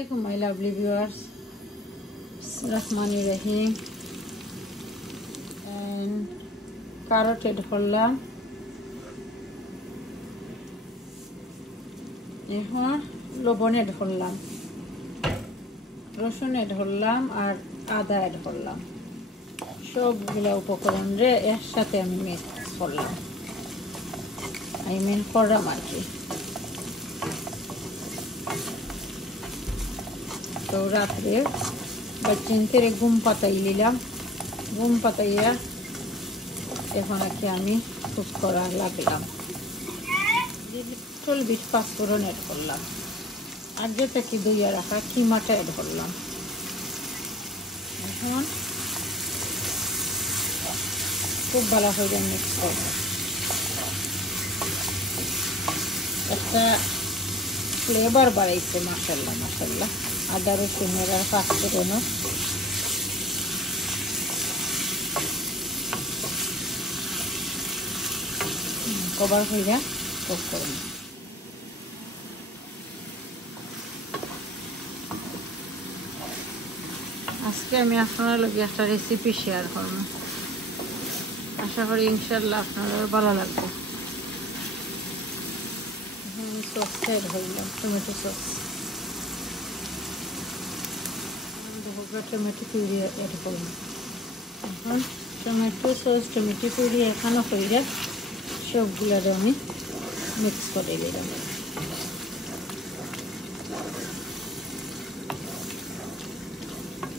Assalamualaikum my lovely viewers. Bismillahirrahmanirrahim. And carrot add করলাম, এখন লবণ add করলাম, রসুন add করলাম আর আদা add করলাম। সবগুলা উপকরণ রে একসাথে আমি মিক্স করলাম, করলাম আর কি। তো রাত্রে বাচ্চাদের ঘুম পাতাই নিলাম, ঘুম পাতাইয়া এখন আর কি আমি কুক করা লাগলাম। চল্লিশ পাঁচফোড়ন অ্যাড করলাম, আর যেটা কি ধুইয়া রাখা কিমাটা অ্যাড করলাম। এখন খুব ভালো হয়ে যায় মিক্স করব। একটা ফ্লেভার বাড়াইছে মাশাআল্লাহ মাশাআল্লাহ। আদা রসুনের আর পাঁচফোড়ন কভার হইয়া কুক করব। আজকে আমি আপনার লগে একটা রেসিপি শেয়ার করব, আশা করি ইনশাআল্লাহ আপনাদের ভালো লাগবে। সস অ্যাড হইলাম, tomato sauce, tomato puree add করব। এখন টমেটো সস টমেটো পিউরি এখানে হইয়া সবগুলো আমি মিক্স করে দিলাম।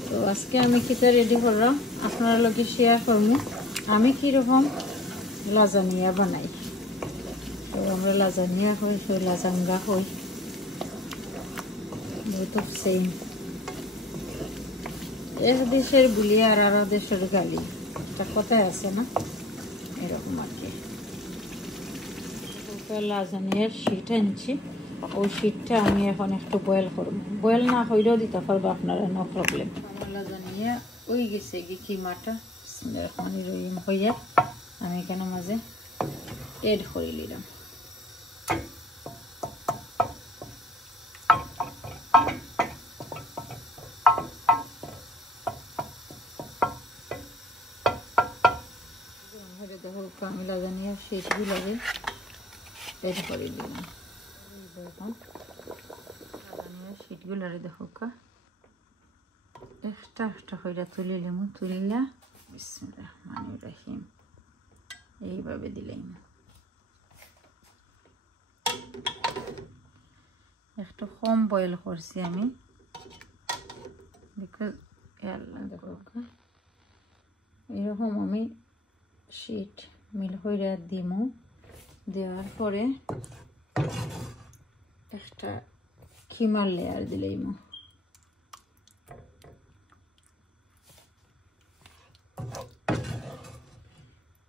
তো আজকে আমি কিটা রেডি করলাম আপনার লগে শেয়ার করবো আমি কীরকম লাজানিয়া বানাই। তো আমরা লাজানিয়া হই, লাজাঙ্গা হই, বহুত সেম। এক দেশের বুলি আর আরো দেশের গালি, একটা কথাই আছে না, এরকম আর কি। লাজানিয়ার শীট আনছি, ওই শীটটা আমি এখন একটু বয়েল করব। বয়েল না হইলেও দিতে পারবো আপনারা, নো প্রবলেম। আমার লাজানিয়া ওই গেছে কি কিমাটা পানি রইম হইয়া আমি এখানে মাঝে এড করে নিলাম। আমি লাজানিয়া শীটগুলো এড করে দিলাম। লাজানিয়া শীটগুলারে দেখো একটা একটা হইয়া তুলে নিলাম, তুলিলা বিসমিল্লাহির-রহমানির-রহিম এইভাবে দিলাম। একটু কম বয়েল করছি আমি, বিকজ দেখো এরকম আমি শীট মিল হইয়া দিমু। দেওয়ার পরে একটা খিমার লেয়ার দিলাম।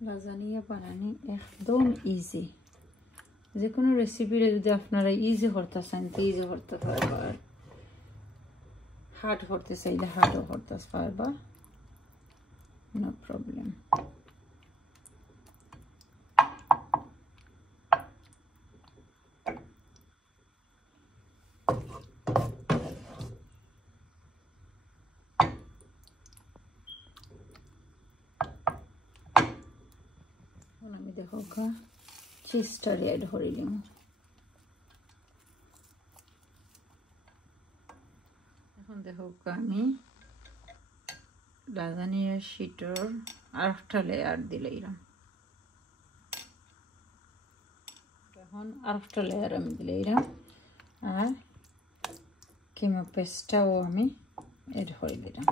লাজানিয়া বানানি একদম ইজি। যে কোনো রেসিপিরে যদি আপনারা ইজি করতে চান তো ইজি করতে পারবা, আর হার্ড করতে চাইলে হার্ডও করতে পারবা, নো প্রবলেম। আমি দেখো চিজটা অ্যাড করে দিলাম। এখন দেখো আমি লাজানিয়া শীটর আরেকটা লেয়ার দিলাম। এখন আরেকটা লেয়ার আমি দিলাম, আর কিমা পেস্টটাও আমি অ্যাড করে দিলাম।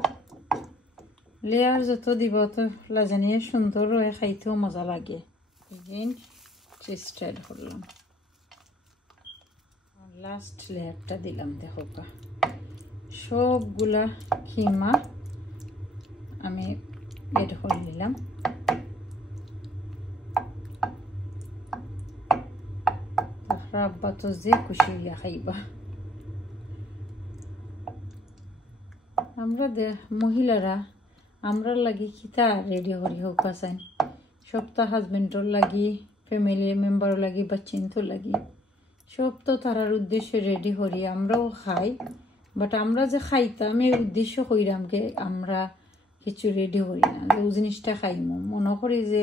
লেয়ার যত দিব তো লাজানিয়া সুন্দর হয়ে খাইতেও মজা লাগে। চিজটা অ্যাড করলাম, লাস্ট লেয়ারটা দিলাম। দেখো সবগুলা কিমা আমি অ্যাড করে নিলাম। আব্বা তো যে খুশি হইয়া খাইবা। আমরা মহিলারা আমরা লাগি কিতা রেডি করি হোক চাই, সপ্তাহ হাজবেন্ডর লাগি, ফ্যামিলি মেম্বার লাগি, বাচ্চিন্তর লাগি, সব তো তারার উদ্দেশ্যে রেডি করি। আমরাও খাই, বাট আমরা যে খাইতাম এই উদ্দেশ্য কইরাম কে আমরা কিছু রেডি করি না, যে ওই জিনিসটা খাইমু মনে করি যে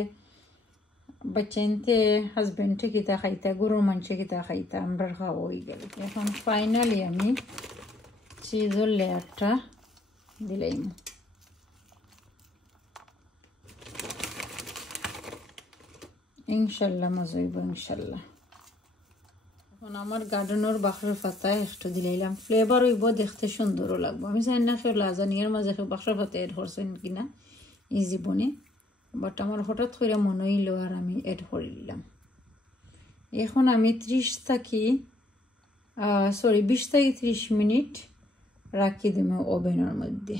বাচ্চাইনতে হাজবেন্ডে কিতা খাইতা, গরুর মাংস কিতা খাইতা, আমরা খাওয়া হয়ে গেল। এখন ফাইনালি আমি চিজের লেয়ারটা দিলাম। ইনশাল্লাহ মজা হইব ইনশাল্লাহ। এখন আমার গার্ডেনের বাখরের পাতায় একটু দিলাইলাম, ফ্লেভার হইব, দেখতে সুন্দরও লাগবো। আমি জানি না কেউ লাজানিয়ার মাঝে কেউ বাখরের পাতা এড করছেন কিনা এই জীবনে, বাট আমার হঠাৎ করে মনে হইল আর আমি এড করে দিলাম। এখন আমি 20 থেকে 30 মিনিট রাখি দিব ওভেনের মধ্যে।